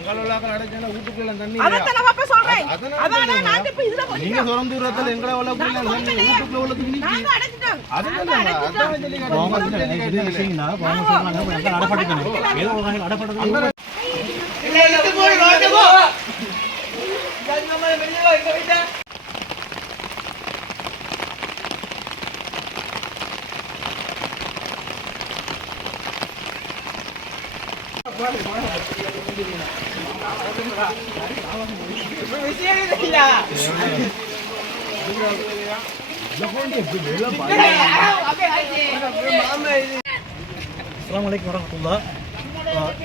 அங்கலோலாக அடைச்சா வீட்டுக்குள்ள தண்ணி அதனால பாப்பா சொல்றேன் அதானே நான் இப்ப இதுல நீங்க சொரந்தூரத்துல எங்கட உள்ள தண்ணி வீட்டுக்குள்ள உள்ள தண்ணி நாங்க அடைச்சிட்டோம் அதனால அதான் சொல்லி இது விஷயம்னா பாவம் சொல்றாங்க அங்க அடப்பட்டுக்கணும் ஏதோ ஒரு நாள் அடப்பட்டது இல்ல இது போய் ரோட் போ நம்ம வெளிய வா இங்க வைடா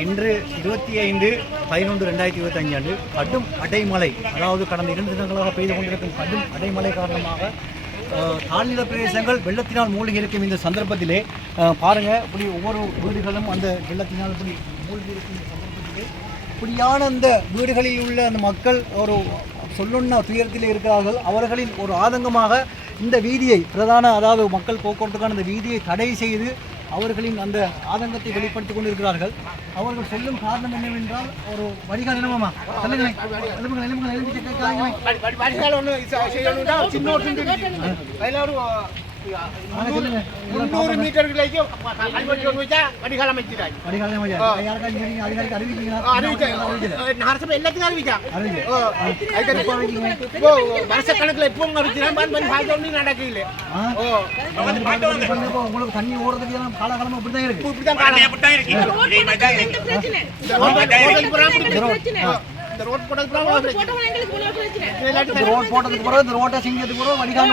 இன்று 25/11/2025 கடும் அடைமழை, அதாவது கடந்த 2 தினங்களாக பெய்து கொண்டிருக்கும் கடும் அடைமழை காரணமாக தாழ்நில பிரதேசங்கள் வெள்ளத்தினால் மூழ்கி இருக்கும் இந்த சந்தர்ப்பத்திலே பாருங்க, இப்படி ஒவ்வொரு வீடுகளும் அந்த வெள்ளத்தினால் இப்படி மூழ்கி இருக்கும் இந்த சந்தர்ப்பத்திலே இப்படியான அந்த வீடுகளில் உள்ள அந்த மக்கள் ஒரு சொல்லுண்ண துயரத்தில் இருக்கிறார்கள். அவர்களின் ஒரு ஆதங்கமாக இந்த வீதியை அதாவது மக்கள் போக்குவரத்துக்கான இந்த வீதியை தடை செய்து அவர்களின் அந்த ஆதங்கத்தை வெளிப்படுத்திக் கொண்டிருக்கிறார்கள். அவர்கள் சொல்லும் காரணம் என்னவென்றால் ஒரு வடிகால் என்னமாமா சொல்லுங்களேன். மீட்டர் எல்லாத்துக்கும் வருஷக்கணக்கில் எப்பவும் நடக்கல. உங்களுக்கு தண்ணி ஓடுறதுக்கு காலகாலமா இப்படிதான் இருக்கு. ரோட் போட்டதுக்கு பிறகு இந்த ரோட்டை செஞ்சதுக்கு பிறகு வடிகால்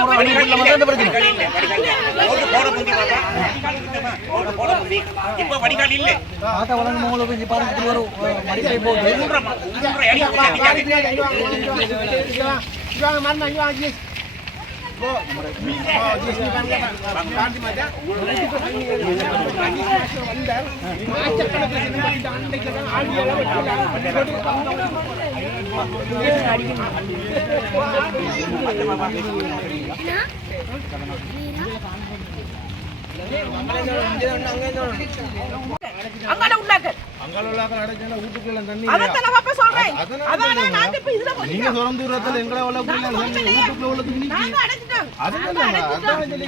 ஆட்ட வளர்ந்து உங்களுக்கு பாருங்க ஒரு மடிக்கை போட்டு அங்கலோலாக அடைச்சா வீட்டுக்குள்ள தண்ணி அதனால பாப்பா சொல்றேன் அதானே நான் இப்ப இதுல நீங்க சொரந்தூரத்துல எங்கட உள்ள தண்ணி வீட்டுக்குள்ள உள்ள தண்ணி நாங்க அடைச்சிட்டோம் அதனால அதான் சொல்லி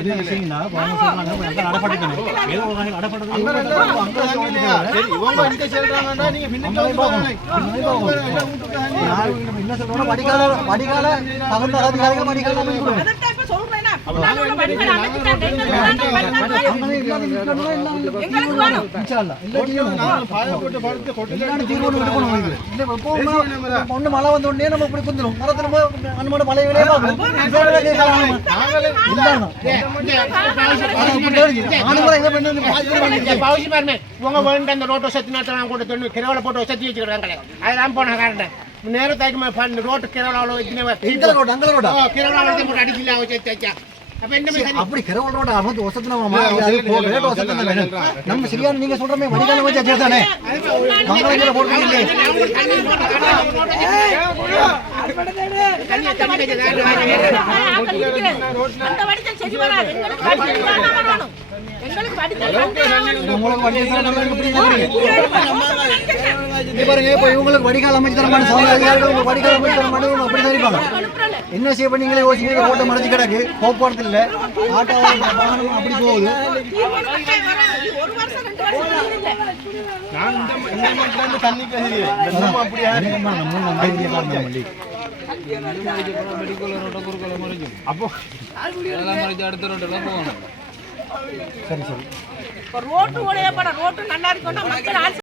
இது விஷயம்னா பாவம் சொல்றாங்க அங்க அடப்பட்டுக்கணும் ஏதோ ஒரு நாள் அடப்பட்டது சரி இவங்க இந்த சொல்றாங்கடா நீங்க பின்னுக்கு போங்க என்ன சொல்றோம் வடிகால தகுந்த அதிகாரிகள் வடிகால அமைக்கணும். அதட்ட இப்ப சொல்றேனா நாங்க வடிகால் அமைச்சிட்டாங்க எங்களுக்கு வேணும் இன்ஷா அல்லாஹ் நான் பாய போட்டு படுத்து கொட்டல தீர்வு எடுக்கணும். இல்ல எப்பவும் ஒண்ணு மழை வந்த உடனே நம்ம இப்படி குந்துரும் மரத்துல அன்மோட மழை விளைய பார்க்கணும். உங்க வேண்ட அந்த ரோட்டை சத்தி நாட்டம் கூட தொண்ணு கிரவலை போட்டு சத்தி வச்சுக்கிறாங்களே அதெல்லாம் போன காரணம் நேரத்தாக்கு ரோட்டு கிரவலாவில் வச்சுனேன் கிரவலாவில் போட்டு அடிக்கல வச்சு அப்படி கிரவல் ரோட அமர்ந்து வசத்தினா நம்ம சரியான நீங்க சொல்றமே வடிகால வச்சு அடிச்சானே மங்கள போட்டு அந்த வடிகால் சரி வராது எங்களுக்கு வடிகால் இவங்களுக்கு வடிகால் அமைச்சு தரமான வடிகால் அமைச்சு தரமான அப்படி சரிப்பாங்க. என்ன செய்ய பண்ணீங்களே யோசிக்க ரோட்டை மறைச்சு கிடக்கு, போக்குவரத்து இல்லை, ஆட்டோ வாகனம் அப்படி போகுது. ரோட்டு நல்லா இருக்கும்.